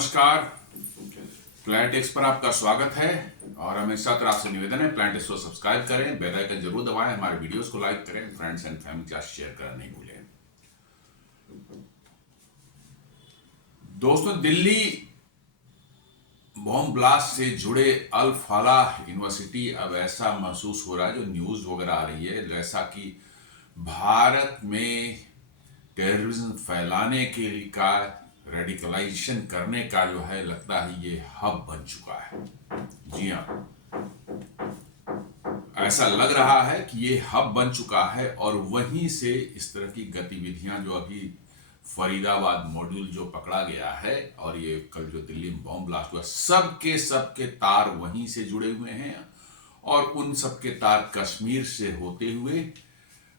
नमस्कार। प्लैनेटिक्स पर आपका स्वागत है और हमेशा तरह आपसे निवेदन है प्लैनेटिक्स को सब्सक्राइब करें, बेल आइकन जरूर दबाएं, हमारे वीडियोस को लाइक करें, फ्रेंड्स एंड फैमिली के साथ शेयर करना नहीं भूलें। दोस्तों, दिल्ली बॉम्ब ब्लास्ट से जुड़े अल फलाह यूनिवर्सिटी अब ऐसा महसूस हो रहा है, जो न्यूज वगैरह आ रही है, जैसा कि भारत में टेररिज्म फैलाने के लिए का रेडिकलाइजेशन करने का जो है, लगता है ये हब बन चुका है। जी हाँ, ऐसा लग रहा है कि ये हब बन चुका है और वहीं से इस तरह की गतिविधियां, जो अभी फरीदाबाद मॉड्यूल जो पकड़ा गया है और ये कल जो दिल्ली में बॉम्ब ब्लास्ट हुआ, सबके तार वहीं से जुड़े हुए हैं और उन सबके तार कश्मीर से होते हुए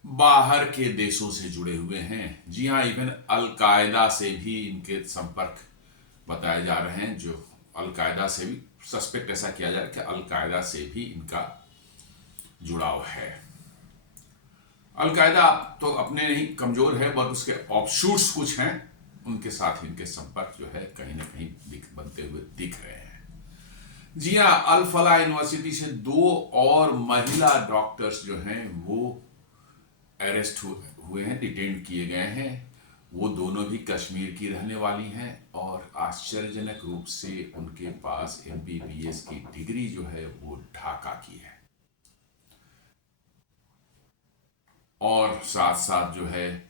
बाहर के देशों से जुड़े हुए हैं। जी हाँ, इवन अल-कायदा से भी इनके संपर्क बताए जा रहे हैं, जो अल-कायदा से भी सस्पेक्ट ऐसा किया जा रहा है कि अल-कायदा से भी इनका जुड़ाव है। अल-कायदा तो अपने नहीं कमजोर है, बट उसके ऑफशूट्स कुछ हैं, उनके साथ इनके संपर्क जो है कहीं ना कहीं बनते हुए दिख रहे हैं। जी हाँ, अल फलाह यूनिवर्सिटी से 2 और महिला डॉक्टर्स जो हैं वो अरेस्ट हुए हैं, डिटेन किए गए हैं। वो दोनों भी कश्मीर की रहने वाली हैं और आश्चर्यजनक रूप से उनके पास MBBS की डिग्री जो है वो ढाका की है और साथ साथ जो है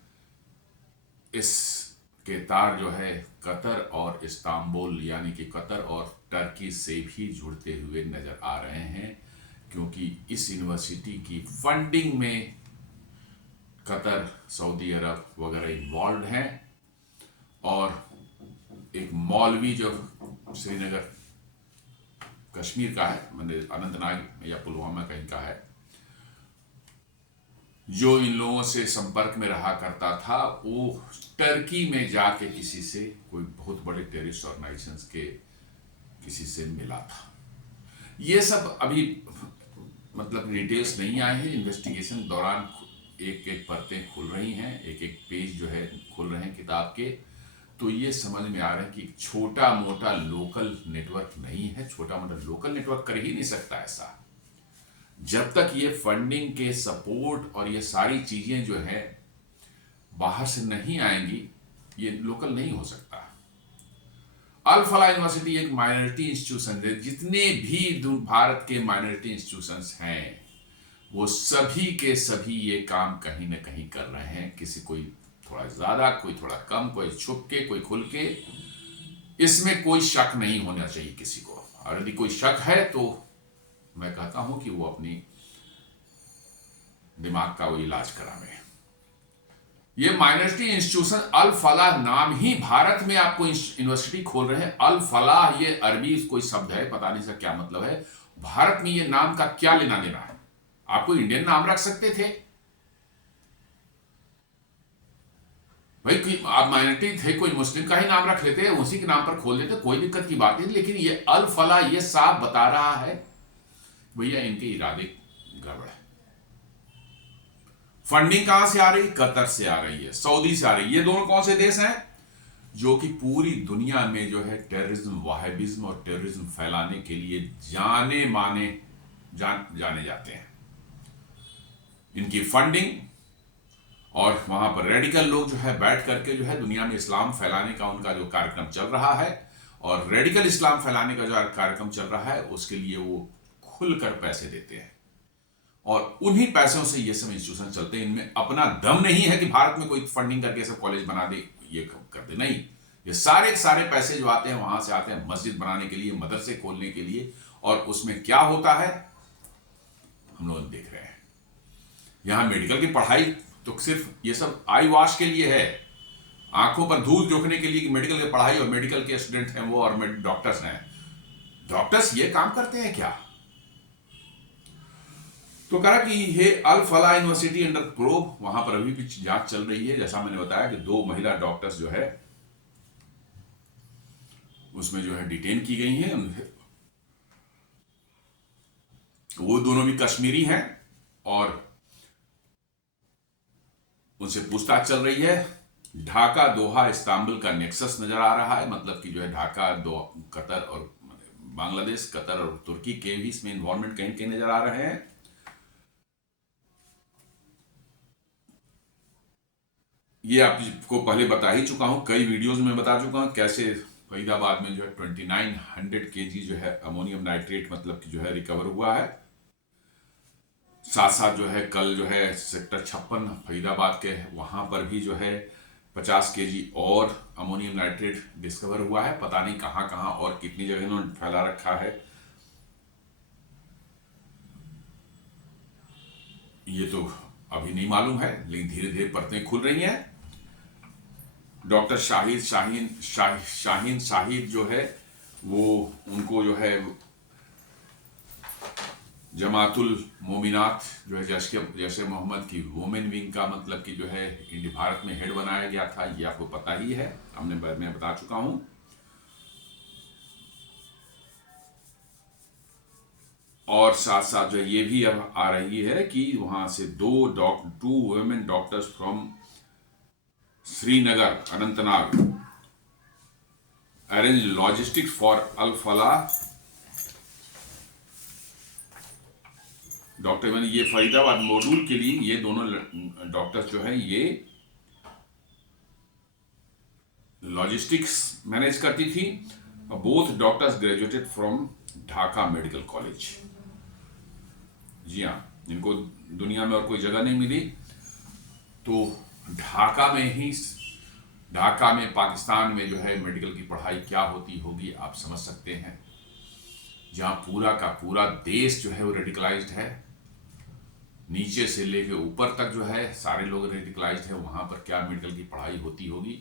इसके तार जो है कतर और इस्तांबुल, यानी कि कतर और टर्की से भी जुड़ते हुए नजर आ रहे हैं, क्योंकि इस यूनिवर्सिटी की फंडिंग में कतर, सऊदी अरब वगैरह इन्वॉल्व हैं। और एक मौलवी जो श्रीनगर कश्मीर का है, मतलब अनंतनाग या पुलवामा कहीं का है, जो इन लोगों से संपर्क में रहा करता था, वो टर्की में जाके किसी से, कोई बहुत बड़े टेररिस्ट ऑर्गेनाइजेशंस के किसी से मिला था। ये सब अभी मतलब डिटेल्स नहीं आए हैं। इन्वेस्टिगेशन दौरान एक एक परतें खुल रही हैं, एक एक पेज जो है खुल रहे हैं किताब के, तो ये समझ में आ रहा है कि छोटा मोटा लोकल नेटवर्क नहीं है। छोटा मोटा लोकल नेटवर्क कर ही नहीं सकता ऐसा, जब तक ये फंडिंग के सपोर्ट और ये सारी चीजें जो है बाहर से नहीं आएंगी, ये लोकल नहीं हो सकता। अल फलाह यूनिवर्सिटी एक माइनॉरिटी इंस्टीट्यूशन है। जितने भी भारत के माइनॉरिटी इंस्टीट्यूशंस हैं, वो सभी के सभी ये काम कहीं ना कहीं कर रहे हैं। किसी कोई थोड़ा ज्यादा, कोई थोड़ा कम, कोई छुप के, कोई खुल के। इसमें कोई शक नहीं होना चाहिए किसी को, और यदि कोई शक है तो मैं कहता हूं कि वो अपनी दिमाग का वो इलाज करावे। ये माइनॉरिटी इंस्टीट्यूशन अल फलाह नाम ही, भारत में आपको यूनिवर्सिटी खोल रहे हैं। अल फलाह ये अरबी कोई शब्द है, पता नहीं सर क्या मतलब है। भारत में ये नाम का क्या लेना देना है? आपको इंडियन नाम रख सकते थे भाई, कि आप माइनॉरिटी थे, कोई मुस्लिम का ही नाम रख लेते, उसी के नाम पर खोल देते, कोई दिक्कत की बात नहीं। लेकिन ये अल फलाह ये साफ बता रहा है भैया इनके इरादे गड़बड़ है। फंडिंग कहां से आ रही? कतर से आ रही है, सऊदी से आ रही है। ये दोनों कौन से देश हैं जो कि पूरी दुनिया में जो है टेररिज्म, वहाबिज्म और टेररिज्म फैलाने के लिए जाने जाते हैं। इनकी फंडिंग और वहां पर रेडिकल लोग जो है बैठ करके जो है दुनिया में इस्लाम फैलाने का उनका जो कार्यक्रम चल रहा है, और रेडिकल इस्लाम फैलाने का जो कार्यक्रम चल रहा है, उसके लिए वो खुलकर पैसे देते हैं और उन्हीं पैसों से ये सब इंस्टीट्यूशन चलते हैं। इनमें अपना दम नहीं है कि भारत में कोई फंडिंग करके सब कॉलेज बना दे, ये कर दे। नहीं, ये सारे पैसे जो आते हैं वहां से आते हैं मस्जिद बनाने के लिए, मदरसे खोलने के लिए। और उसमें क्या होता है हम लोग देख रहे हैं। यहां मेडिकल की पढ़ाई तो सिर्फ ये सब आई वॉश के लिए है, आंखों पर धूल झोंकने के लिए कि मेडिकल की पढ़ाई और मेडिकल के स्टूडेंट हैं वो और डॉक्टर्स हैं। डॉक्टर्स ये काम करते हैं क्या? तो कहा कि ये अल फलाह यूनिवर्सिटी अंडर प्रोब, वहां पर अभी भी जांच चल रही है। जैसा मैंने बताया कि 2 महिला डॉक्टर्स जो है उसमें जो है डिटेन की गई हैं। वो दोनों भी कश्मीरी हैं और उनसे पूछताछ चल रही है। ढाका दोहा इस्तांबुल का नेक्सस नजर आ रहा है, मतलब कि जो है ढाका दो कतर और बांग्लादेश, कतर और तुर्की के भी इसमें इन्वॉल्वमेंट कहीं कहीं नजर आ रहे हैं। ये आपको पहले बता ही चुका हूं, कई वीडियोस में बता चुका हूं कैसे फरीदाबाद में जो है 2900 kg जो है अमोनियम नाइट्रेट मतलब कि जो है रिकवर हुआ है। साथ साथ जो है कल जो है सेक्टर 56 फरीदाबाद के वहां पर भी जो है 50 kg और अमोनियम नाइट्रेट डिस्कवर हुआ है। पता नहीं कहां कहां और कितनी जगह इन्होंने फैला रखा है, ये तो अभी नहीं मालूम है, लेकिन धीरे धीरे परतें खुल रही हैं। डॉक्टर शाहीन शाहिद जो है वो, उनको जो है जमातुल मोमिनात जो है जैसे मोहम्मद की वुमेन विंग का मतलब कि जो है इंडिया भारत में हेड बनाया गया था, ये आपको पता ही है, मैं बता चुका हूं। और साथ साथ जो ये भी अब आ रही है कि वहां से two women doctors from Srinagar Anantnag arrange logistics for Al Falah doctor, मैंने ये फरीदाबाद मॉड्यूल के लिए ये दोनों डॉक्टर्स जो है ये लॉजिस्टिक्स मैनेज करती थी। Both doctors graduated from Dhaka medical college. जी हाँ, इनको दुनिया में और कोई जगह नहीं मिली, तो ढाका में पाकिस्तान में जो है मेडिकल की पढ़ाई क्या होती होगी आप समझ सकते हैं। जहां पूरा का पूरा देश जो है वो रेडिकलाइज्ड है, नीचे से लेके ऊपर तक जो है सारे लोग रेडिकलाइज्ड है, वहां पर क्या मेडिकल की पढ़ाई होती होगी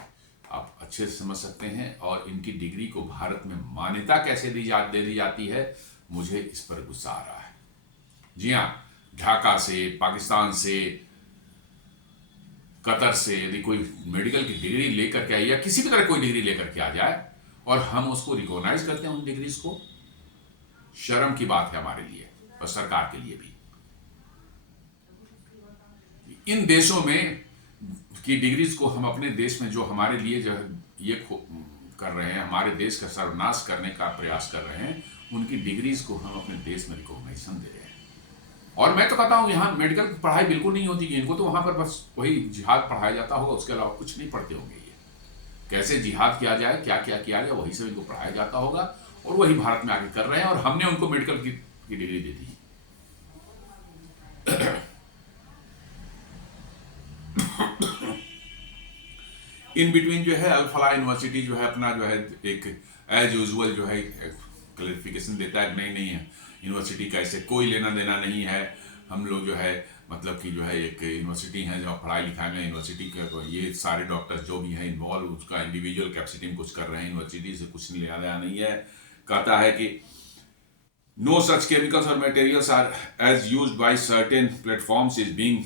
आप अच्छे से समझ सकते हैं। और इनकी डिग्री को भारत में मान्यता कैसे दे दी जाती है, मुझे इस पर गुस्सा आ रहा है। जी हाँ, ढाका से, पाकिस्तान से, कतर से यदि कोई मेडिकल की डिग्री लेकर के आए या किसी भी तरह कोई डिग्री लेकर के आ जाए और हम उसको रिकॉग्नाइज करते हैं उन डिग्रीज को, शर्म की बात है हमारे लिए और सरकार के लिए भी। इन देशों में की डिग्रीज को हम अपने देश में जो हमारे लिए जो ये कर रहे हैं, हमारे देश का सर्वनाश करने का प्रयास कर रहे हैं, उनकी डिग्रीज को हम अपने देश में रिकॉग्नाइजेशन दे रहे हैं। और मैं तो कहता हूं यहाँ मेडिकल की पढ़ाई बिल्कुल नहीं होती, इनको तो वहां पर बस वही जिहाद पढ़ाया जाता होगा, उसके अलावा कुछ नहीं पढ़ते होंगे। ये कैसे जिहाद किया जाए, क्या क्या किया जाए, वही सब इनको पढ़ाया जाता होगा और वही भारत में आगे कर रहे हैं और हमने उनको मेडिकल की degree they the. In between जो है अल फलाह यूनिवर्सिटी जो है अपना जो है एक एज यूजुअल जो है क्लैरिफिकेशन देता है, नहीं है यूनिवर्सिटी का इससे कोई लेना देना नहीं है, हम लोग जो है मतलब कि जो है एक यूनिवर्सिटी है जो पढ़ाई लिखाई में यूनिवर्सिटी का ये सारे डॉक्टर्स जो भी हैं इन्वॉल्व उसका इंडिविजुअल कैपेसिटी में कुछ कर रहे हैं, यूनिवर्सिटी से कुछ नहीं लेना देना नहीं है। कहता है कि no such chemicals or materials are as used by certain platforms is being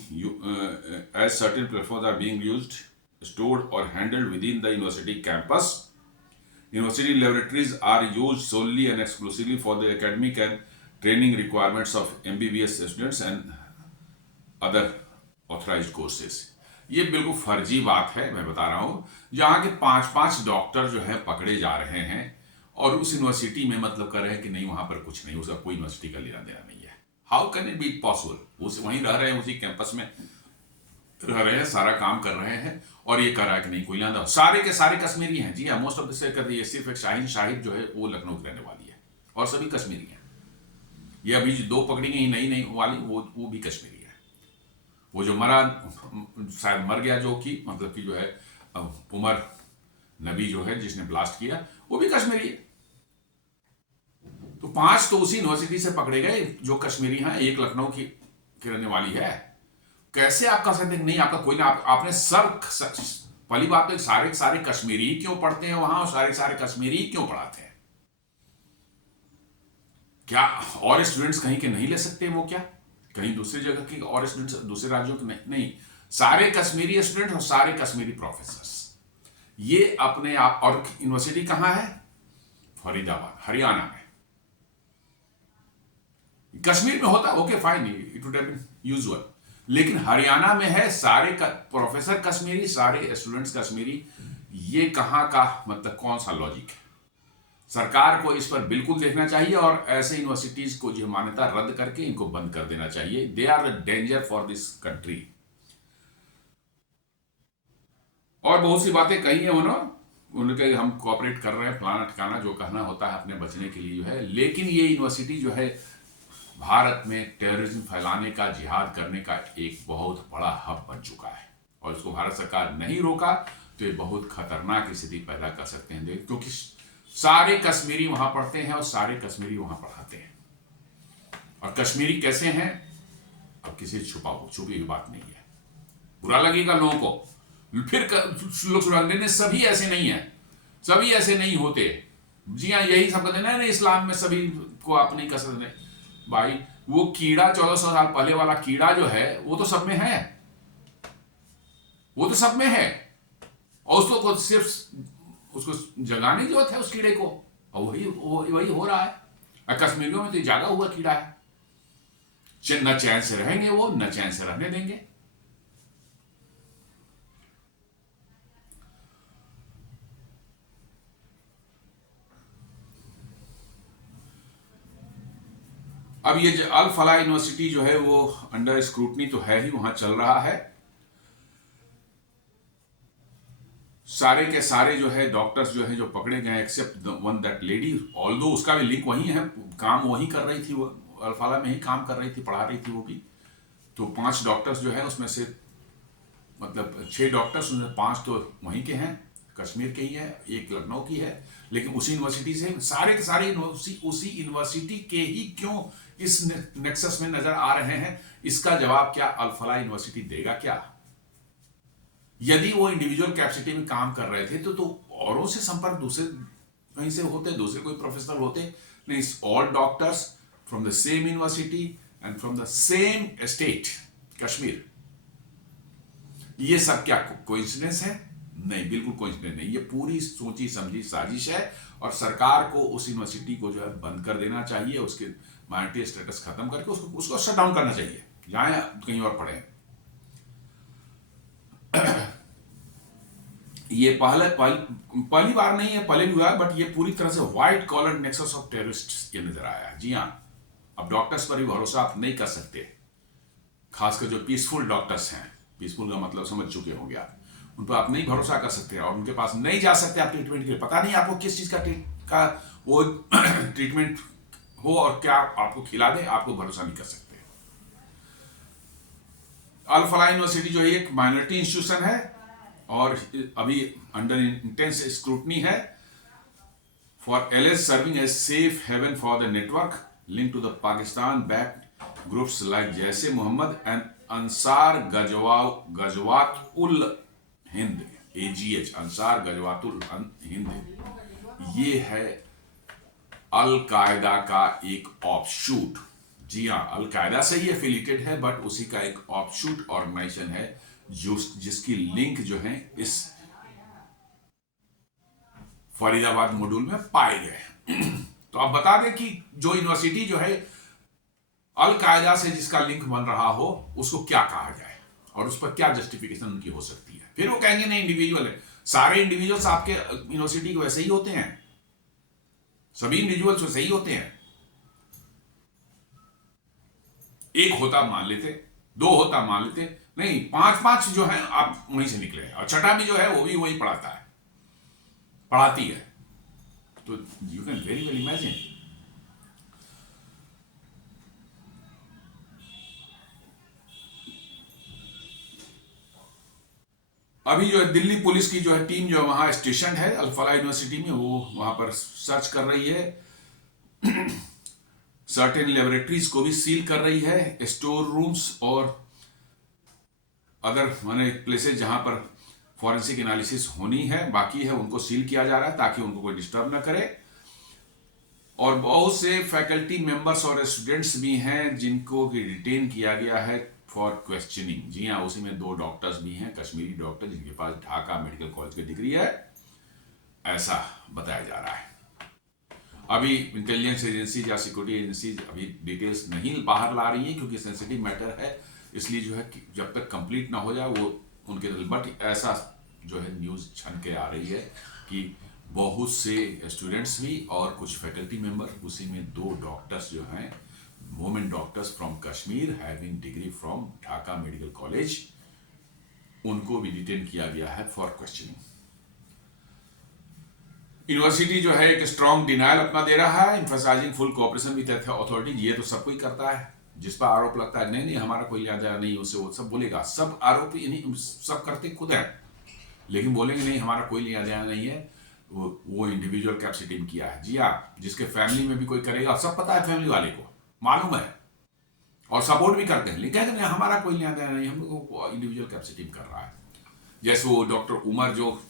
as certain platforms are being used, stored or handled within the university campus. University laboratories are used solely and exclusively for the academic and training requirements of MBBS students and other authorized courses. ये बिल्कुल फर्जी बात है, मैं बता रहा हूं, जहां के 5-5 डॉक्टर जो है पकड़े जा रहे हैं और उस यूनिवर्सिटी में मतलब कर रहे हैं कि नहीं वहां पर कुछ नहीं, उसका कोई यूनिवर्सिटी का लेना देना नहीं है। How can it be possible? उस वहीं रह रहे हैं, उसी कैंपस में रह रहे हैं, सारा काम कर रहे हैं और ये कर रहा है कि नहीं कोई लेना। सारे के सारे कश्मीरी हैं। जी हाँ, मोस्ट ऑफ दिस कर ये सिर्फ एक शाहीन शाहिद जो है वो लखनऊ की रहने वाली है और सभी कश्मीरी हैं। ये अभी जो 2 पकड़ी गई नई वाली वो भी कश्मीरी है। वो जो मरा शायद मर गया जो कि मतलब कि जो है उमर नबी जो है जिसने ब्लास्ट किया वो भी कश्मीरी है। तो 5 तो उसी यूनिवर्सिटी से पकड़े गए जो कश्मीरी हैं, एक लखनऊ की रहने वाली है। कैसे आप कह सकते हैं नहीं आपका कोई ना, आपने सब पहली बात तो सारे कश्मीरी क्यों पढ़ते हैं वहां और सारे कश्मीरी क्यों पढ़ाते हैं? क्या और स्टूडेंट्स कहीं के नहीं ले सकते? वो क्या कहीं दूसरी जगह की और स्टूडेंट्स दूसरे राज्यों के नहीं, सारे कश्मीरी स्टूडेंट्स और सारे कश्मीरी प्रोफेसर्स ये अपने आप। और यूनिवर्सिटी कहां है? फरीदाबाद, हरियाणा में। कश्मीर में होता okay fine, it would have been usual, लेकिन हरियाणा में है सारे प्रोफेसर कश्मीरी, सारे स्टूडेंट्स कश्मीरी। ये कहाँ का मतलब कौन सा लॉजिक है? सरकार को इस पर बिल्कुल देखना चाहिए और ऐसे यूनिवर्सिटीज को जो मान्यता रद्द करके इनको बंद कर देना चाहिए। They are a danger for this country. और बहुत सी बातें कही है उन्होंने, उनके हम कोऑपरेट कर रहे हैं, फलाना ठिकाना जो कहना होता है अपने बचने के लिए जो है। लेकिन ये यूनिवर्सिटी जो है भारत में टेररिज्म फैलाने का, जिहाद करने का एक बहुत बड़ा हब बन चुका है और इसको भारत सरकार नहीं रोका तो ये बहुत खतरनाक स्थिति पैदा कर सकते हैं, क्योंकि सारे कश्मीरी वहां पढ़ते हैं और सारे कश्मीरी वहां पढ़ाते हैं। और कश्मीरी कैसे हैं अब किसी छुपी हुई बात नहीं है। बुरा लगेगा लोगों को, फिर लोग सभी ऐसे नहीं है, सभी ऐसे नहीं होते। जी हाँ, यही सब कहते हैं ना इस्लाम में सभी को आप नहीं कर सकते। भाई वो कीड़ा 1400 साल पहले वाला कीड़ा जो है वो तो सब में है, वो तो सब में है और उसको सिर्फ उसको जगाने की जरूरत है उस कीड़े को, और वही हो रहा है। कश्मीरियों में तो जागा हुआ कीड़ा है। न चैन से रहेंगे वो, न चैन से रहने देंगे। अब ये अल फलाह यूनिवर्सिटी जो है वो अंडर स्क्रूटनी तो है ही, वहां चल रहा है। सारे के सारे जो है डॉक्टर्स जो है जो पकड़े गए, except the one that lady, although उसका भी लिंक वही है, काम वही कर रही थी, वो अल फलाह में ही काम कर रही थी, पढ़ा रही थी वो भी। तो 5 डॉक्टर्स जो है उसमें से मतलब 6 डॉक्टर्स, उसमें 5 तो वहीं के हैं, कश्मीर के ही है, एक लखनऊ की है। लेकिन उसी यूनिवर्सिटी से सारे के सारे उसी यूनिवर्सिटी के ही क्यों इस नेक्सस में नजर आ रहे हैं, इसका जवाब क्या अल फलाह यूनिवर्सिटी देगा क्या? यदि वो इंडिविजुअल कैपेसिटी में काम कर रहे थे तो औरों से संपर्क दूसरे कहीं से होते, दूसरे कोई प्रोफेशनल होते। नहीं, all doctors from the same university and from the same state Kashmir. ये सब क्या कोइंसिडेंस है? नहीं, बिल्कुल कोइंसिडेंस नहीं। ये पूरी सोची समझी साजिश है और सरकार को उस यूनिवर्सिटी को जो है बंद कर देना चाहिए, उसके माइनॉरिटी स्टेटस खत्म करके उसको शट डाउन करना चाहिए, जाए कहीं और पढ़े। ये पहली बार नहीं है, पहले भी हुआ, बट ये पूरी तरह से white collar nexus of terrorist ये नजर आया है। जी हाँ, अब डॉक्टर्स पर भी भरोसा आप नहीं कर सकते, खासकर जो पीसफुल डॉक्टर्स हैं। पीसफुल का मतलब समझ चुके होंगे आप, उन पर आप नहीं भरोसा कर सकते और उनके पास नहीं जा सकते आप ट्रीटमेंट के लिए। पता नहीं आपको किस चीज का वो ट्रीटमेंट हो और क्या आपको खिला दे, आपको भरोसा नहीं कर सकते। अल फलाह यूनिवर्सिटी जो है एक माइनॉरिटी इंस्टीट्यूशन है और अभी अंडर इंटेंस स्क्रूटनी है for LS serving as safe haven for the network link to the Pakistan backed groups like जैसे मोहम्मद एंड अंसार गजवात उल हिंद, AGH, अंसार गजवातुल हिंद। ये है अल कायदा का एक ऑफशूट। जी हाँ, अल कायदा से ही एफिलिएटेड है, बट उसी का एक ऑफशूट ऑर्गेनाइजेशन है जिसकी लिंक जो है इस फरीदाबाद मॉड्यूल में पाए गए। तो अब बता दें कि जो यूनिवर्सिटी जो है अल कायदा से जिसका लिंक बन रहा हो उसको क्या कहा जाए और उस पर क्या जस्टिफिकेशन उनकी हो सकती है। फिर वो कहेंगे नहीं इंडिविजुअल है। सारे इंडिविजुअल्स आपके यूनिवर्सिटी के वैसे ही होते हैं, सभी इंडिविजुअल्स वैसे ही होते हैं। एक होता मान लेते, 2 होता मान लेते, नहीं 5 जो है आप वहीं से निकले, और छठा भी जो है वो भी वही पढ़ाता है, पढ़ाती है। तो you can very well imagine. अभी जो है दिल्ली पुलिस की जो है टीम जो है वहां स्टेशन है अल फलाह यूनिवर्सिटी में, वो वहां पर सर्च कर रही है। सर्टेन लेबोरेटरीज को भी सील कर रही है, स्टोर रूम्स और अदर माने प्लेसेस जहां पर फॉरेंसिक एनालिसिस होनी है बाकी है, उनको सील किया जा रहा है ताकि उनको कोई डिस्टर्ब ना करे। और बहुत से फैकल्टी मेंबर्स और स्टूडेंट्स भी हैं जिनको डिटेन किया गया है फॉर क्वेश्चनिंग। जी हाँ, उसी में 2 डॉक्टर्स भी हैं, कश्मीरी डॉक्टर, जिनके पास ढाका मेडिकल कॉलेज की डिग्री है, ऐसा बताया जा रहा है। अभी इंटेलिजेंस एजेंसी या सिक्योरिटी एजेंसी अभी डिटेल्स नहीं बाहर ला रही है क्योंकि सेंसिटिव मैटर है, इसलिए जो है कि जब तक कंप्लीट ना हो जाए वो उनके, बट ऐसा जो है न्यूज़ छन के आ रही है कि बहुत से स्टूडेंट्स भी और कुछ फैकल्टी मेंबर, उसी में 2 डॉक्टर्स जो हैं, women doctors from Kashmir having degree from Dhaka medical college, उनको भी डिटेन किया गया है फॉर क्वेश्चनिंग। यूनिवर्सिटी जो है एक स्ट्रॉन्ग डिनायल अपना दे रहा है, emphasising full cooperation with authorities. ये तो सब कोई करता है, जिस पर आरोप लगता है नहीं नहीं हमारा कोई लिया देना नहीं, उसे वो सब बोलेगा, सब आरोप इन्हीं सब करते खुद है, लेकिन बोलेंगे नहीं हमारा कोई लिया देना नहीं है, वो इंडिविजुअल कैपेसिटी किया है। जी हाँ, जिसके फैमिली में भी कोई करेगा, सब पता है, फैमिली वाले को मालूम है और सपोर्ट भी करते हैं, लेकिन कहते हैं हमारा कोई लिया देना नहीं, हमको इंडिविजुअल कैपेसिटी कर रहा है। जैसे वो डॉक्टर उमर जो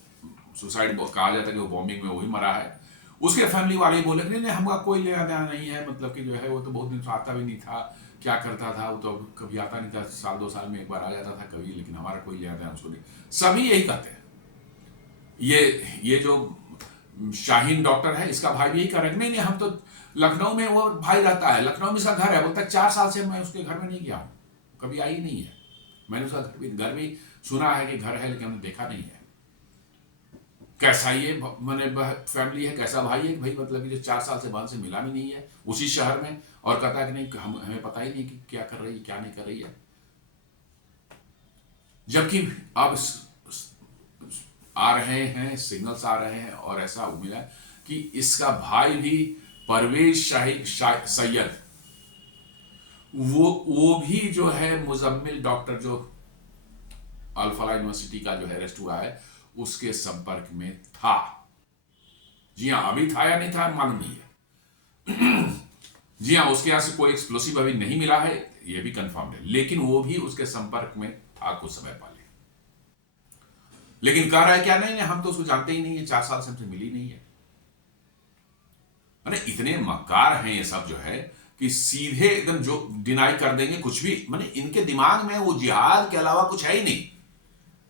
सुसाइड कहा जाता है कि वो बॉम्बिंग में वही मरा है, उसके फैमिली वाले बोले नहीं नहीं हमका कोई लेना देना नहीं है, मतलब कि जो है वो तो बहुत दिन से आता भी नहीं था, क्या करता था वो तो कभी आता नहीं था, 1-2 साल में एक बार आ जाता था कभी, लेकिन हमारा कोई लेना देना उसको नहीं। सभी यही कहते हैं। ये जो शाहीन डॉक्टर है, इसका भाई भी यही कह रहा है नहीं नहीं हम तो लखनऊ में, वो भाई रहता है लखनऊ में, इसका घर है, बोलता 4 साल से मैं उसके घर में नहीं गया हूँ, कभी आई नहीं है, मैंने उसका घर भी सुना है कि घर है, लेकिन हमने देखा नहीं है। कैसा ये मैंने फैमिली है, कैसा भाई है, भाई मतलब कि जो 4 साल से बहन से मिला भी नहीं है उसी शहर में, और कहता है कि नहीं हमें पता ही नहीं कि क्या कर रही है क्या नहीं कर रही है। जबकि अब आ रहे हैं सिग्नल्स, आ रहे हैं और ऐसा उम्मीद है कि इसका भाई भी परवेज सैयद, वो भी जो है मुजम्मिल डॉक्टर जो अल-फलाह यूनिवर्सिटी का जो है अरेस्ट हुआ है, उसके संपर्क में था। जी हाँ, अभी था या नहीं था मालूम नहीं है। जी हाँ, उसके यहां से कोई एक्सप्लोसिव अभी नहीं मिला है, यह भी कंफर्म है, लेकिन वो भी उसके संपर्क में था कुछ समय पहले। लेकिन कह रहा है क्या नहीं हम तो उसको जानते ही नहीं है, 4 साल से हमसे मिली नहीं है। अरे इतने मक्कार हैं ये सब जो है कि सीधे एकदम जो डिनाई कर देंगे कुछ भी, माने इनके दिमाग में वो जिहाद के अलावा कुछ है ही नहीं,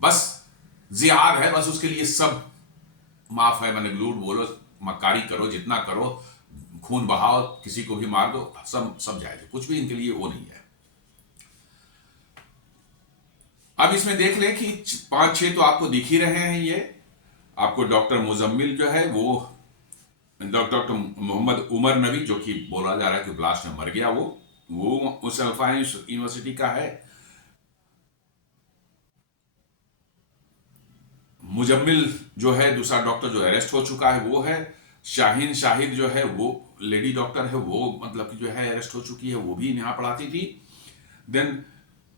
बस जिहाद है, बस उसके लिए सब माफ है, मैंने लूट बोलो, मक्कारी करो, जितना करो, खून बहाओ, किसी को भी मार दो, सब जायज, कुछ भी इनके लिए वो नहीं है। अब इसमें देख लें कि 5-6 तो आपको दिख ही रहे हैं। ये आपको डॉक्टर मुजम्मिल जो है वो डॉक्टर मोहम्मद उमर नबी, जो कि बोला जा रहा है कि ब्लास्ट में मर गया, वो उस अल्फा यूनिवर्सिटी का है। मुजम्मिल जो है दूसरा डॉक्टर जो अरेस्ट हो चुका है वो है। शाहीन शाहिद जो है वो लेडी डॉक्टर है, वो मतलब कि जो है अरेस्ट हो चुकी है, वो भी यहाँ पढ़ाती थी। देन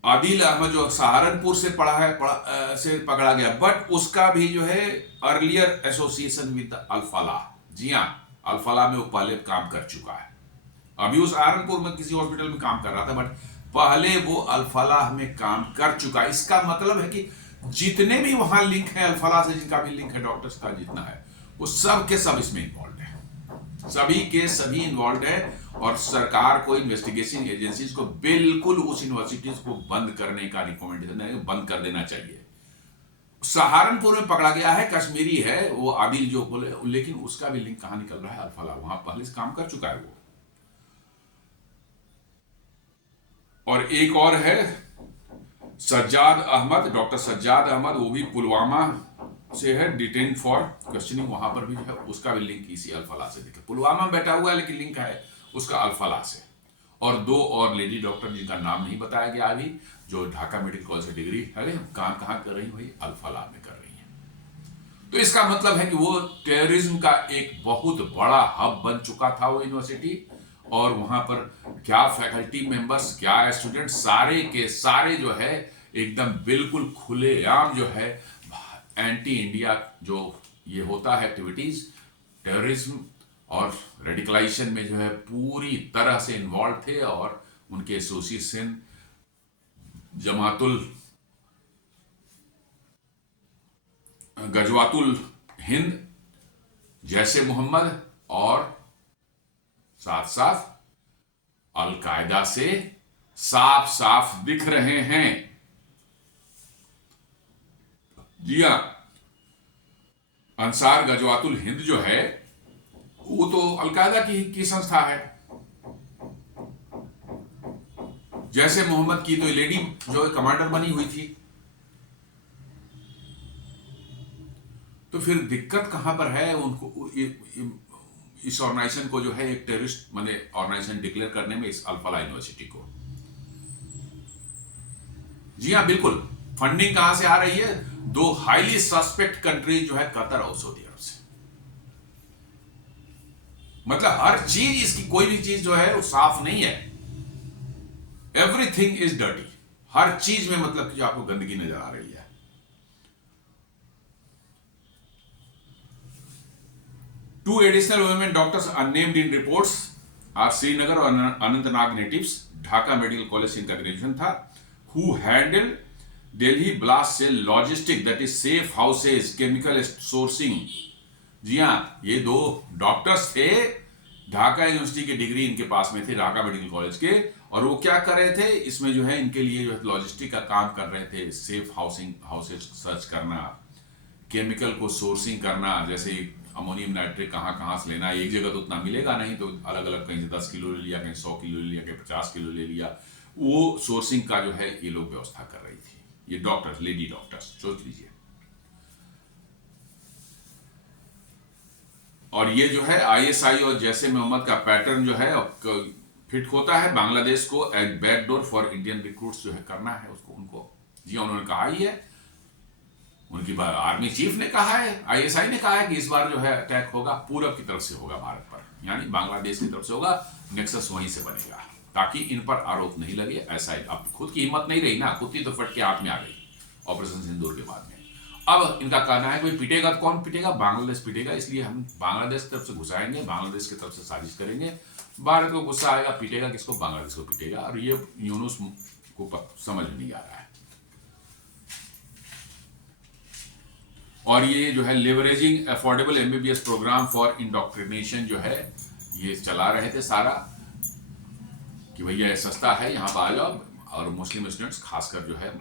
आदिल अहमद जो सहारनपुर से से पकड़ा गया, बट उसका भी जो है अर्लियर एसोसिएशन विद अल-फलाह। जी हाँ, अल-फलाह में वो पहले काम कर चुका है, अभी उस सहारनपुर में किसी हॉस्पिटल में काम कर रहा था, बट पहले वो अल-फलाह में काम कर चुका है। इसका मतलब है कि जितने भी वहां लिंक है अल-फलाह से, जिनका भी लिंक है डॉक्टर्स का जितना है, वो सब के सब इसमें इन्वॉल्व है, सभी के सभी इन्वॉल्व है। और सरकार को, इन्वेस्टिगेशन एजेंसीज को बिल्कुल उस यूनिवर्सिटीज को बंद करने का रिकमेंडेशन है, बंद कर देना चाहिए। सहारनपुर में पकड़ा गया है, कश्मीरी है वो आदिल जो बोले, लेकिन उसका भी लिंक कहां निकल रहा है, अल-फलाह वहां पहले से काम कर चुका है वो। और एक और है सज्जाद अहमद, डॉक्टर सज्जाद अहमद, वो भी पुलवामा से है, डिटेन फॉर क्वेश्चनिंग, वहां पर भी जो है उसका भी लिंक इसी अल-फलाह से दिखे, पुलवामा में बैठा हुआ है लेकिन लिंक है उसका अल-फलाह से। और 2 और लेडी डॉक्टर जिनका नाम नहीं बताया गया अभी, जो ढाका मेडिकल कॉलेज से डिग्री है, काम कहां कर रही भाई, अल-फलाह में कर रही है। तो इसका मतलब है कि वो टेररिज्म का एक बहुत बड़ा हब बन चुका था वो यूनिवर्सिटी, और वहां पर क्या फैकल्टी मेंबर्स, क्या स्टूडेंट, सारे के सारे जो है एकदम बिल्कुल खुलेआम जो है एंटी इंडिया जो ये होता है एक्टिविटीज, टेररिज्म और रेडिकलाइजेशन में जो है पूरी तरह से इन्वॉल्व थे। और उनके एसोसिएशन गजवातुल हिंद, जैसे मोहम्मद और साथ साथ अल-कायदा से साफ साफ दिख रहे हैं। जी हां, अंसार गजवातुल हिंद जो है वो तो अल-कायदा की संस्था है। जैसे मोहम्मद की तो लेडी जो कमांडर बनी हुई थी, तो फिर दिक्कत कहां पर है उनको इस ऑर्गेनाइजेशन को जो है एक टेररिस्ट माने ऑर्गेनाइजेशन डिक्लेयर करने में, इस अल-फलाह यूनिवर्सिटी को? जी हाँ, बिल्कुल। फंडिंग कहां से आ रही है? दो हाईली सस्पेक्ट कंट्री जो है, कतर और सऊदी अरब से। मतलब हर चीज इसकी, कोई भी चीज जो है वो साफ नहीं है। Everything is dirty. हर चीज में मतलब कि आपको गंदगी नजर आ रही है। Two additional women doctors unnamed in reports are Srinagar और Anantnag natives, Dhaka medical college से इनका ग्रेजुएशन था, who handled Delhi blast cell logistic, that is safe houses, chemical sourcing। जी हाँ, ये दो डॉक्टर्स थे, ढाका यूनिवर्सिटी की डिग्री इनके पास में थे, ढाका मेडिकल कॉलेज के, और वो क्या कर रहे थे इसमें जो है, इनके लिए जो है लॉजिस्टिक का काम कर रहे थे, सेफ हाउसेज सर्च करना, केमिकल को सोर्सिंग करना, जैसे अमोनियम नाइट्रेट कहाँ से लेना, एक जगह तो उतना मिलेगा नहीं, तो अलग अलग कहीं से 10 किलो ले लिया, कहीं 100 किलो ले लिया, कहीं 50 किलो ले लिया, वो सोर्सिंग का जो है ये लोग व्यवस्था कर रही थी, ये डॉक्टर्स, लेडी डॉक्टर्स, सोच लीजिए। और ये जो है ISI और जैसे मोहम्मद का पैटर्न जो है फिट होता है, बांग्लादेश को as backdoor for Indian recruits जो है करना है उसको, उनको। जी उन्होंने कहा ही है, उनकी आर्मी चीफ ने कहा है, ISI ने कहा है कि इस बार जो है अटैक होगा पूरब की तरफ से होगा भारत पर, यानी बांग्लादेश की तरफ से होगा, नेक्सस वहीं से बनेगा, ताकि इन पर आरोप नहीं लगे। ऐसा अब खुद की हिम्मत नहीं रही ना, खुद की तो फट के हाथ में आ गई ऑपरेशन सिंदूर के बाद में। अब इनका कहना है कोई पिटेगा तो कौन पिटेगा? बांग्लादेश पिटेगा, इसलिए हम बांग्लादेश की तरफ से घुसाएंगे, बांग्लादेश की तरफ से साजिश करेंगे, भारत को गुस्सा आएगा, पिटेगा किसको? बांग्लादेश को पिटेगा। और ये यूनुस को समझ नहीं आ रहा है। और ये जो है leveraging affordable MBBS programme for indoctrination जो है, ये चला रहे थे सारा कि भैया सस्ता है, यहाँ पर आ जाओ, और मुस्लिम स्टूडेंट्स खासकर जो है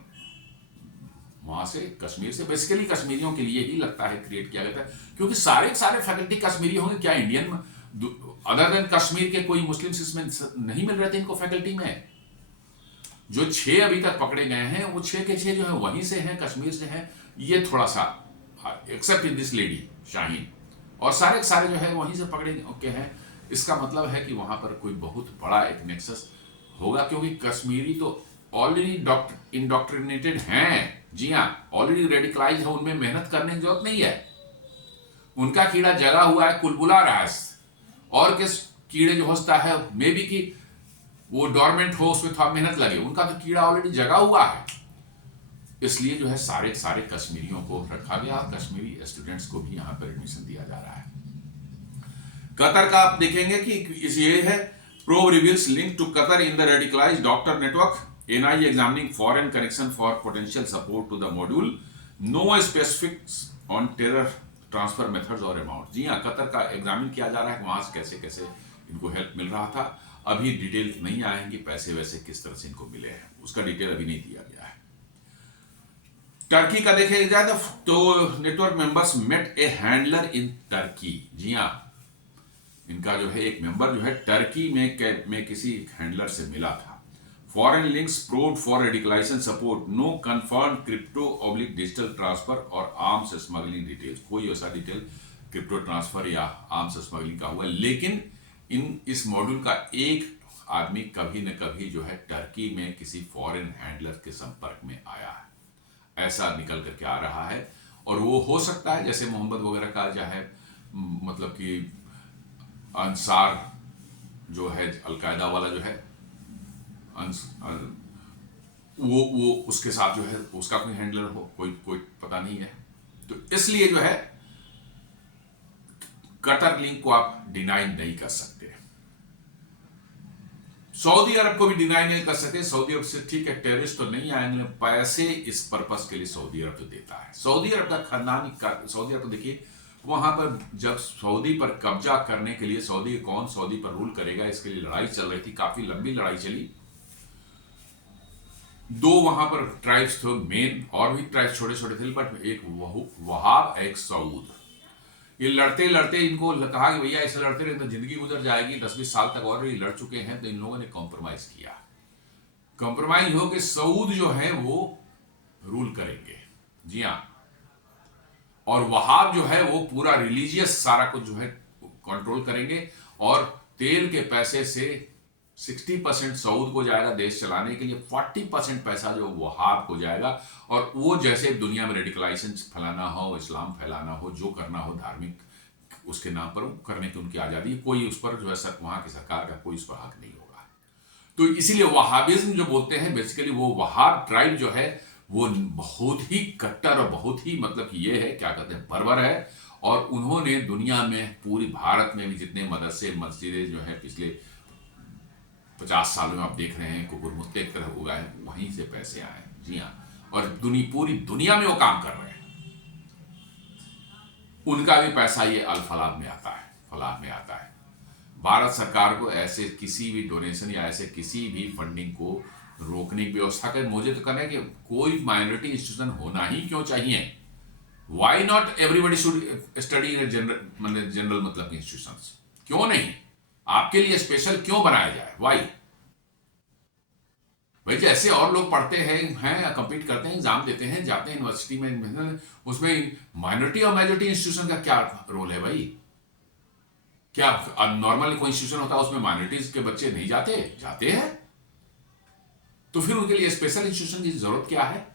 वहां से, कश्मीर से, बेसिकली कश्मीरियों के लिए ही लगता है क्रिएट किया गया था, क्योंकि सारे फैकल्टी कश्मीरी होंगे क्या? इंडियन अदर देन कश्मीर के कोई मुस्लिम इसमें नहीं मिल रहे थे इनको फैकल्टी में। जो 6 अभी तक पकड़े गए हैं वो 6 के 6 जो है वहीं से हैं, कश्मीर से हैं। ये थोड़ा सा accept in this lady Shaheen, और सारे जो है वहीं से पकड़े के हैं। इसका मतलब है कि वहां पर कोई बहुत बड़ा एक नेक्सस होगा, क्योंकि कश्मीरी तो ऑलरेडी इंडोक्ट्रिनेटेड हैं। जी हाँ, ऑलरेडी रेडिकलाइज है, उनमें मेहनत करने की जरूरत नहीं है। उनका कीड़ा जगा हुआ है, कुलबुला रहा है, और किस कीड़े जो होता है मे बी कि वो डोरमेंट हो, उसमें थोड़ा मेहनत लगे, उनका तो कीड़ा ऑलरेडी जगा हुआ है। इसलिए जो है सारे कश्मीरियों को रखा गया, कश्मीरी स्टूडेंट्स को भी यहाँ पर एडमिशन दिया जा रहा है। कतर का आप देखेंगे कि ये है, probe reveals link to Qatar in the radicalised doctor network, NIA examining foreign connection for potential support to the module, no specifics on terror transfer methods or amount। जी हाँ, कतर का एग्जामिन किया जा रहा है कि वहां से कैसे कैसे इनको हेल्प मिल रहा था। अभी डिटेल नहीं आएंगी, पैसे वैसे किस तरह से इनको मिले हैं उसका डिटेल अभी नहीं दिया गया है। टर्की का देखा जाए तो network members met a handler in Turkey. जी हाँ, इनका जो है एक मेंबर जो है टर्की में किसी हैंडलर से मिला था। Foreign links probed for radicalisation support, no confirm crypto oblique digital transfer और आर्म्स स्मगलिंग डिटेल्स। कोई ऐसा डिटेल क्रिप्टो ट्रांसफर या आर्म्स स्मगलिंग का हुआ, लेकिन इस मॉड्यूल का एक आदमी कभी न कभी जो है टर्की में किसी फॉरेन हैंडलर के संपर्क में आया है, ऐसा निकल करके आ रहा है। और वो हो सकता है जैसे मोहम्मद वगैरह का चाहे मतलब कि अंसार जो है अलकायदा वाला जो है वो उसके साथ जो है उसका कोई हैंडलर हो, कोई पता नहीं है। तो इसलिए जो है कतर लिंक को आप डिनाई नहीं कर सकते, सऊदी अरब को भी डिनाई नहीं कर सकते। सऊदी अरब से ठीक है टेररिस्ट तो नहीं आएंगे, पैसे इस पर्पस के लिए सऊदी अरब तो देता है। सऊदी अरब का खानदानी सऊदी अरब को देखिए, वहां पर जब सऊदी पर कब्जा करने के लिए कौन सऊदी पर रूल करेगा, इसके लिए लड़ाई चल रही थी, काफी लंबी लड़ाई चली। 2 वहां पर ट्राइब्स थे मेन, और भी ट्राइब्स छोटे छोटे थे, बट एक वहाब एक सऊद, ये लड़ते लड़ते इनको कहा कि भैया ऐसे लड़ते रहे तो जिंदगी गुजर जाएगी, 10-20 साल तक और ये लड़ चुके हैं, तो इन लोगों ने कॉम्प्रोमाइज किया। कंप्रोमाइज हो कि सऊद जो है वो रूल करेंगे। जी हाँ, और वहाब जो है वो पूरा रिलीजियस सारा कुछ जो है कंट्रोल करेंगे, और तेल के पैसे से 60% सऊद को जाएगा देश चलाने के लिए, 40% पैसा जो वहाब को जाएगा। और वो जैसे दुनिया में रेडिकलाइजेशन फैलाना हो, इस्लाम फैलाना हो, जो करना हो धार्मिक उसके नाम पर करने की उनकी आज़ादी है, कोई उस पर जो है वहां की सरकार का कोई उस पर हक नहीं होगा। तो इसीलिए वहाबिज्म जो बोलते हैं बेसिकली वो वहाब ट्राइब जो है वो बहुत ही कट्टर और बहुत ही मतलब कि ये है क्या कहते हैं बर्बर है। और उन्होंने दुनिया में पूरी भारत में भी जितने मदरसे मस्जिदें जो है पिछले 50 सालों में आप देख रहे हैं कुकुर मुत्ते की तरह उगाए, वहीं से पैसे आए। जी हाँ, और पूरी दुनिया में वो काम कर रहे हैं, उनका भी पैसा ये अल फलाह में आता है, फलाह में आता है। भारत सरकार को ऐसे किसी भी डोनेशन या ऐसे किसी भी फंडिंग को रोकने की व्यवस्था करें। मुझे तो कहना है कि कोई माइनॉरिटी इंस्टीट्यूशन होना ही क्यों चाहिए। Why not everybody should study in general मतलब इंस्टीट्यूशंस, क्यों नहीं? आपके लिए स्पेशल क्यों बनाया जाए? वाई? भाई जैसे और लोग पढ़ते हैं कंपीट करते हैं, एग्जाम देते हैं, जाते हैं यूनिवर्सिटी में, उसमें माइनॉरिटी और मेजॉरिटी इंस्टीट्यूशन का क्या रोल है भाई? क्या नॉर्मल कोई इंस्टीट्यूशन होता है उसमें माइनॉरिटीज के बच्चे नहीं जाते? जाते हैं। तो फिर उनके लिए स्पेशल इंस्टीट्यूशन की जरूरत क्या है?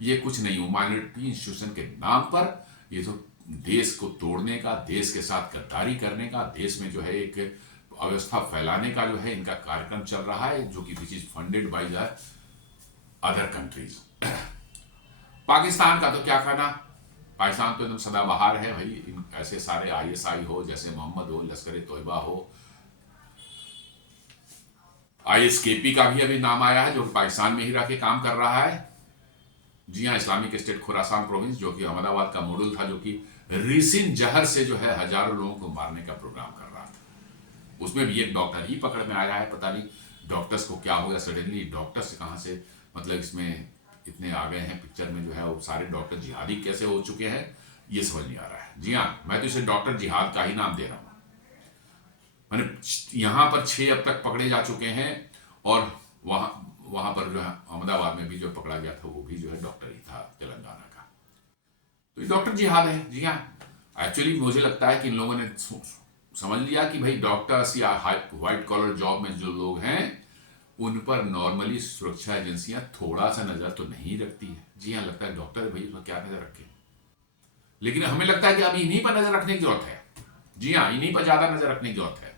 ये कुछ नहीं हो, माइनॉरिटी इंस्टीट्यूशन के नाम पर ये तो देश को तोड़ने का, देश के साथ गद्दारी करने का, देश में जो है एक अव्यवस्था फैलाने का जो है इनका कार्यक्रम चल रहा है, जो कि which is funded by the other countries. Pakistan का तो क्या कहना, पाकिस्तान तो एकदम सदाबहार है भाई। ऐसे सारे ISI हो, जैसे मोहम्मद हो, लश्कर तोयबा हो, ISKP का भी अभी नाम आया है जो पाकिस्तान में ही रह के काम कर रहा है। जी हाँ, इस्लामिक स्टेट खुरासान प्रोविंस, जो कि अहमदाबाद का मॉडल था, जो कि रीसिन जहर से जो है हजारों लोगों को मारने का प्रोग्राम कर रहा था। उसमें भी एक डॉक्टर ही पकड़ में आया है, पता नहीं डॉक्टर्स को क्या हो गया सडनली। डॉक्टर्स कहाँ से मतलब इसमें इतने आ गए हैं पिक्चर में, जो है वो सारे डॉक्टर जिहादी कैसे हो चुके हैं ये समझ नहीं आ रहा है। जी हाँ, मैं तो इसे डॉक्टर जिहाद का ही नाम दे रहा हूँ। मैंने यहाँ पर 6 अब तक पकड़े जा चुके हैं, और वहां पर जो है अहमदाबाद में भी जो पकड़ा गया था वो भी जो है डॉक्टर ही था, तेलंगाना का। तो ये डॉक्टर जिहाद है। जी हाँ, एक्चुअली मुझे लगता है कि इन लोगों ने समझ लिया कि भाई डॉक्टर्स या व्हाइट कॉलर जॉब में जो लोग हैं उन पर नॉर्मली सुरक्षा एजेंसियां थोड़ा सा नजर तो नहीं रखती है। जी हाँ, लगता है डॉक्टर भाई उसमें क्या नजर रखे, लेकिन हमें लगता है कि अभी इन्हीं पर नजर रखने की जरूरत है। जी हाँ, इन्हीं पर ज्यादा नजर रखने की जरूरत है।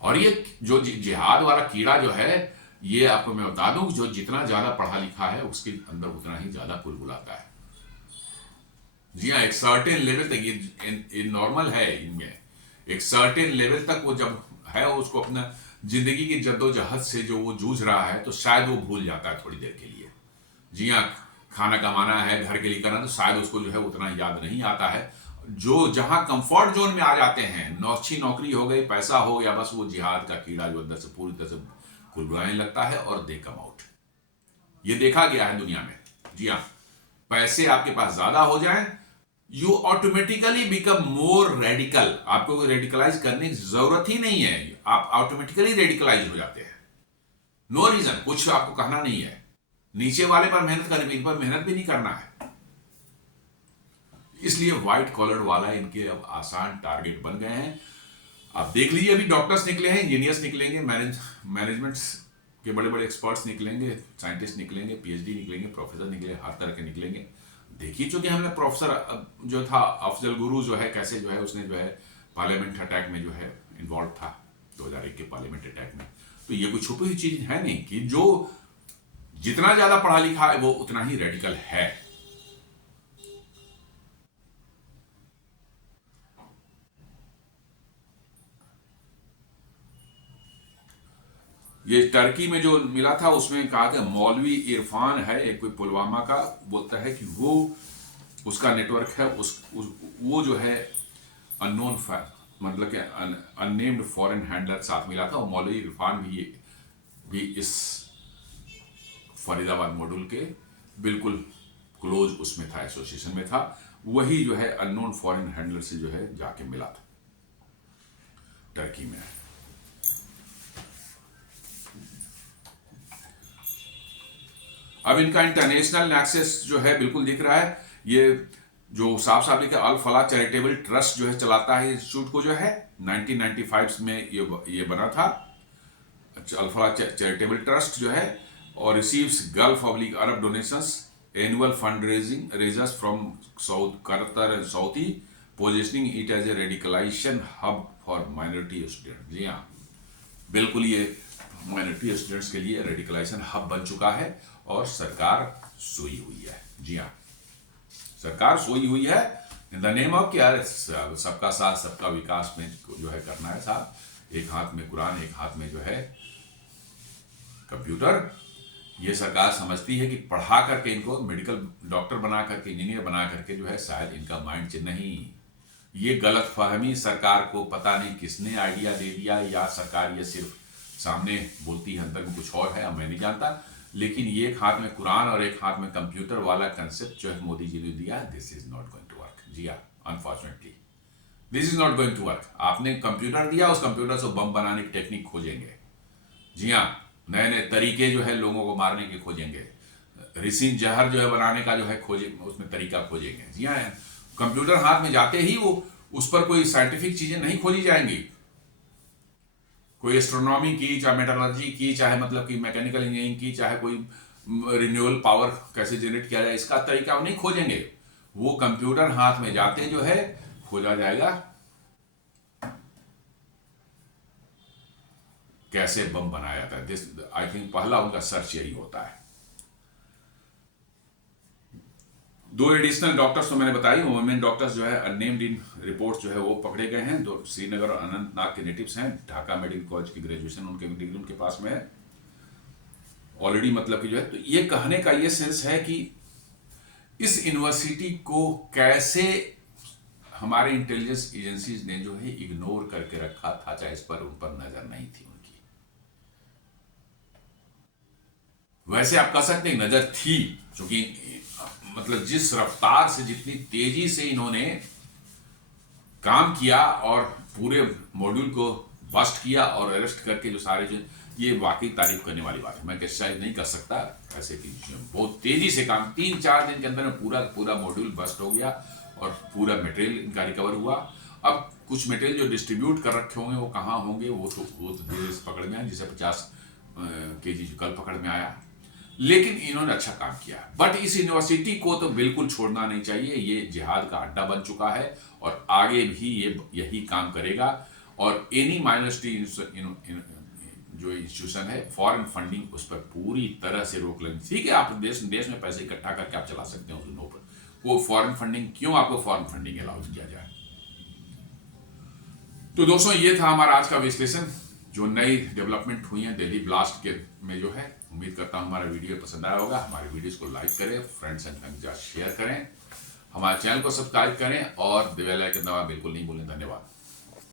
और ये जो जिहाद वाला कीड़ा जो है, ये आपको मैं बता दूं, जो जितना ज्यादा पढ़ा लिखा है उसके अंदर उतना ही ज्यादा बुलबुलाता है। जी हाँ, एक सर्टेन लेवल तक ये नॉर्मल है इनमें। एक सर्टेन लेवल तक वो जब है उसको अपना जिंदगी की जद्दोजहद से जो वो जूझ रहा है, तो शायद वो भूल जाता है थोड़ी देर के लिए। जी हाँ, खाना कमाना है, घर के लिए करना, तो शायद उसको जो है उतना याद नहीं आता है। जो जहां कंफर्ट जोन में आ जाते हैं, अच्छी नौकरी हो गई, पैसा हो गया, बस वो जिहाद का कीड़ा जो अंदर से पूरी तरह से कुलबुलाने लगता है और दे कम आउट। ये देखा गया है दुनिया में। जी हाँ, पैसे आपके पास ज्यादा हो जाएं, you automatically become more radical. आपको रेडिकलाइज करने की जरूरत ही नहीं है, आप ऑटोमेटिकली रेडिकलाइज हो जाते हैं। नो रीजन, कुछ आपको कहना नहीं है। नीचे वाले पर मेहनत करनी, इन पर मेहनत भी नहीं करना है। इसलिए व्हाइट कॉलर वाला इनके अब आसान टारगेट बन गए हैं। आप देख लीजिए, अभी डॉक्टर्स निकले हैं, इंजीनियर्स निकलेंगे, मैनेजमेंट के बड़े बड़े एक्सपर्ट्स निकलेंगे, साइंटिस्ट निकलेंगे, PhD निकलेंगे, प्रोफेसर निकलेंगे, हर तरह के निकलेंगे। देख ही चुके हमने प्रोफेसर जो था अफजल गुरु, जो है कैसे जो है उसने जो है पार्लियामेंट अटैक में जो है इन्वॉल्व था, 2001 के पार्लियामेंट अटैक में। तो ये कोई छुपी हुई चीज है नहीं कि जो जितना ज्यादा पढ़ा लिखा है वो उतना ही रेडिकल है। ये टर्की में जो मिला था उसमें कहा कि मौलवी इरफान है, एक कोई पुलवामा का, बोलता है कि वो उसका नेटवर्क है, वो जो है अननोन मतलब कि अननेम्ड फॉरेन हैंडलर साथ मिला था। और मौलवी इरफान भी इस फरीदाबाद मॉड्यूल के बिल्कुल क्लोज उसमें था, एसोसिएशन में था। वही जो है अननोन फॉरेन हैंडलर से जो है जाके मिला था टर्की में। अब इनका इंटरनेशनल एक्सेस जो है बिल्कुल दिख रहा है। ये जो साफ साफ लिखा अल फलाह चैरिटेबल ट्रस्ट जो है चलाता है इंस्टीट्यूट को, जो है 1995 में ये बना था अल फलाह चैरिटेबल ट्रस्ट जो है, और receives Gulf oblique Arab donations annual fund raisers from south Qatar and Saudi, positioning it as a radicalisation hub for minority student. जी हाँ, बिल्कुल ये माइनॉरिटी स्टूडेंट्स के लिए रेडिकलाइजेशन हब बन चुका है और सरकार सोई हुई है। जी हाँ, सरकार सोई हुई है इन द नेम ऑफ क्या, सबका साथ सबका विकास में जो है करना है साहब। एक हाथ में कुरान, एक हाथ में जो है कंप्यूटर। ये सरकार समझती है कि पढ़ा करके इनको मेडिकल डॉक्टर बना करके, इंजीनियर बना करके जो है शायद इनका माइंड चेंज नहीं। ये गलत फहमी सरकार को पता नहीं किसने आइडिया दे दिया, या सरकार ये सिर्फ सामने बोलती है अंदर में कुछ और है, मैं नहीं जानता। लेकिन ये एक हाथ में कुरान और एक हाथ में कंप्यूटर वाला कंसेप्ट जो है मोदी जी ने दिया, this is not going to work. जी हाँ, unfortunately this is not going to work. आपने कंप्यूटर दिया, उस कंप्यूटर से बम बनाने की टेक्निक खोजेंगे। जी हाँ, नए नए तरीके जो है लोगों को मारने के खोजेंगे। रिसिन जहर जो है बनाने का जो है खोजे, उसमें तरीका खोजेंगे। जी हाँ, कंप्यूटर हाथ में जाते ही वो उस पर कोई साइंटिफिक चीजें नहीं खोजी जाएंगी, कोई एस्ट्रोनॉमी की, चाहे मेटलर्जी की, चाहे मतलब कि मैकेनिकल इंजीनियरिंग की, चाहे कोई रिन्यूएबल पावर कैसे जनरेट किया जाए, इसका तरीका वो नहीं खोजेंगे। वो कंप्यूटर हाथ में जाते जो है खोजा जाएगा कैसे बम बनाया जाता है। दिस आई थिंक पहला उनका सर्च यही होता है। 2 एडिशनल डॉक्टर्स तो मैंने बताई, वुमेन डॉक्टर्स जो है अननेम्ड इन रिपोर्ट जो है वो पकड़े गए हैं। 2 श्रीनगर और अनंतनाग के नेटिव्स हैं। ढाका मेडिकल कॉलेज की ग्रेजुएशन उनके डिग्री उनके पास में है ऑलरेडी। मतलब कि जो है, तो ये कहने का ये सेंस है कि इस यूनिवर्सिटी को कैसे हमारे इंटेलिजेंस एजेंसीज ने जो है इग्नोर करके रखा था, चाहे इस पर उन पर नजर नहीं थी उनकी। वैसे आप कह सकते हैं नजर थी, क्योंकि मतलब जिस रफ्तार से, जितनी तेजी से इन्होंने काम किया और पूरे मॉड्यूल को बस्ट किया और अरेस्ट करके जो सारे जो, ये वाकई तारीफ करने वाली बात है। मैं शायद नहीं कर सकता ऐसे कि बहुत तेजी से काम, 3-4 दिन के अंदर में पूरा मॉड्यूल बस्ट हो गया और पूरा मटेरियल इनका रिकवर हुआ। अब कुछ मटेरियल जो डिस्ट्रीब्यूट कर रखे होंगे वो कहाँ होंगे, वो तो धीरे से पकड़ में आए, जैसे 50 kg जो कल पकड़ में आया। लेकिन इन्होंने अच्छा काम किया। बट इस यूनिवर्सिटी को तो बिल्कुल छोड़ना नहीं चाहिए। ये जिहाद का अड्डा बन चुका है और आगे भी ये यही काम करेगा। और एनी माइनॉरिटी जो इंस्टीट्यूशन है, फॉरेन फंडिंग उस पर पूरी तरह से रोक लेनी। ठीक है, आप देश में पैसे इकट्ठा करके आप चला सकते हो उन पर, वो फॉरेन फंडिंग क्यों आपको फॉरेन फंडिंग अलाउ किया जाए। तो दोस्तों, ये था हमारा आज का विश्लेषण, जो नई डेवलपमेंट हुई है दिल्ली ब्लास्ट के में जो है। उम्मीद करता हूं हमारा वीडियो पसंद आया होगा। हमारे वीडियोस को लाइक करें, फ्रेंड्स एंड फैमिली के साथ शेयर करें, हमारे चैनल को सब्सक्राइब करें और बेल आइकन दबाना बिल्कुल नहीं भूलें। धन्यवाद।